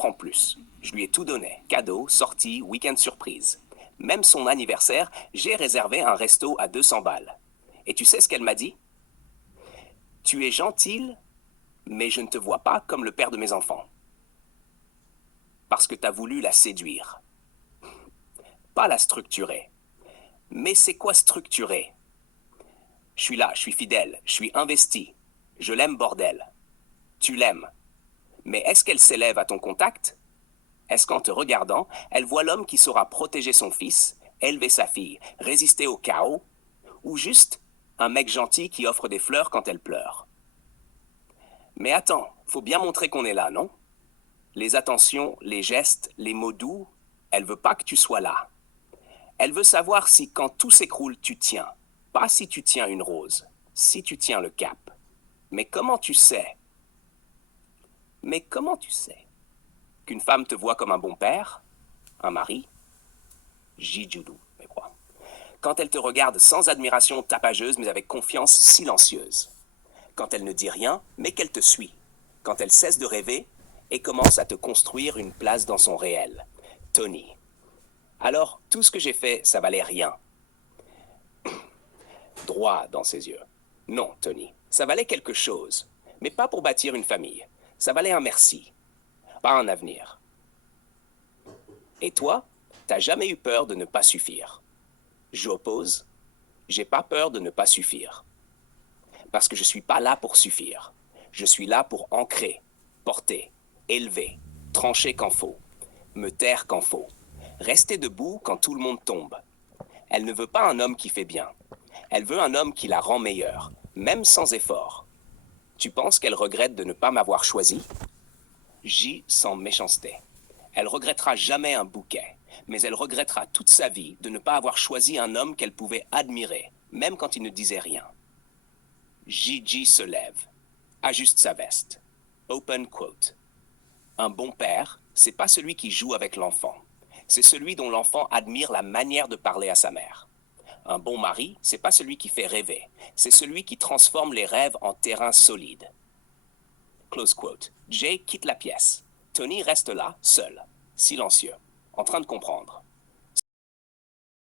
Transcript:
prend plus. Je lui ai tout donné. Cadeaux, sorties, week-end surprise. Même son anniversaire, j'ai réservé un resto à 200 balles. Et tu sais ce qu'elle m'a dit? Tu es gentil, mais je ne te vois pas comme le père de mes enfants. Parce que t'as voulu la séduire. Pas la structurer. Mais c'est quoi structurer? Je suis là, je suis fidèle, je suis investi. Je l'aime, bordel. Tu l'aimes. Mais est-ce qu'elle s'élève à ton contact? Est-ce qu'en te regardant, elle voit l'homme qui saura protéger son fils, élever sa fille, résister au chaos? Ou juste un mec gentil qui offre des fleurs quand elle pleure? Mais attends, faut bien montrer qu'on est là, non? Les attentions, les gestes, les mots doux, elle veut pas que tu sois là. Elle veut savoir si quand tout s'écroule, tu tiens. Pas si tu tiens une rose, si tu tiens le cap. Mais comment tu sais? Mais comment tu sais qu'une femme te voit comme un bon père, un mari? Jijudu, mais quoi? Quand elle te regarde sans admiration tapageuse, mais avec confiance silencieuse. Quand elle ne dit rien, mais qu'elle te suit. Quand elle cesse de rêver et commence à te construire une place dans son réel. Tony. Alors, tout ce que j'ai fait, ça valait rien. Droit dans ses yeux. Non, Tony, ça valait quelque chose. Mais pas pour bâtir une famille. Ça valait un merci. Pas un avenir. Et toi, t'as jamais eu peur de ne pas suffire. J'oppose. J'ai pas peur de ne pas suffire. Parce que je suis pas là pour suffire. Je suis là pour ancrer, porter, élever, trancher quand faut, me taire quand faut, rester debout quand tout le monde tombe. Elle ne veut pas un homme qui fait bien. Elle veut un homme qui la rend meilleure, même sans effort. Tu penses qu'elle regrette de ne pas m'avoir choisi? J sans méchanceté. Elle regrettera jamais un bouquet, mais elle regrettera toute sa vie de ne pas avoir choisi un homme qu'elle pouvait admirer, même quand il ne disait rien. Gigi se lève, ajuste sa veste. Open quote. Un bon père, c'est pas celui qui joue avec l'enfant. C'est celui dont l'enfant admire la manière de parler à sa mère. Un bon mari, c'est pas celui qui fait rêver. C'est celui qui transforme les rêves en terrain solide. Close quote. Jay quitte la pièce. Tony reste là, seul, silencieux, en train de comprendre.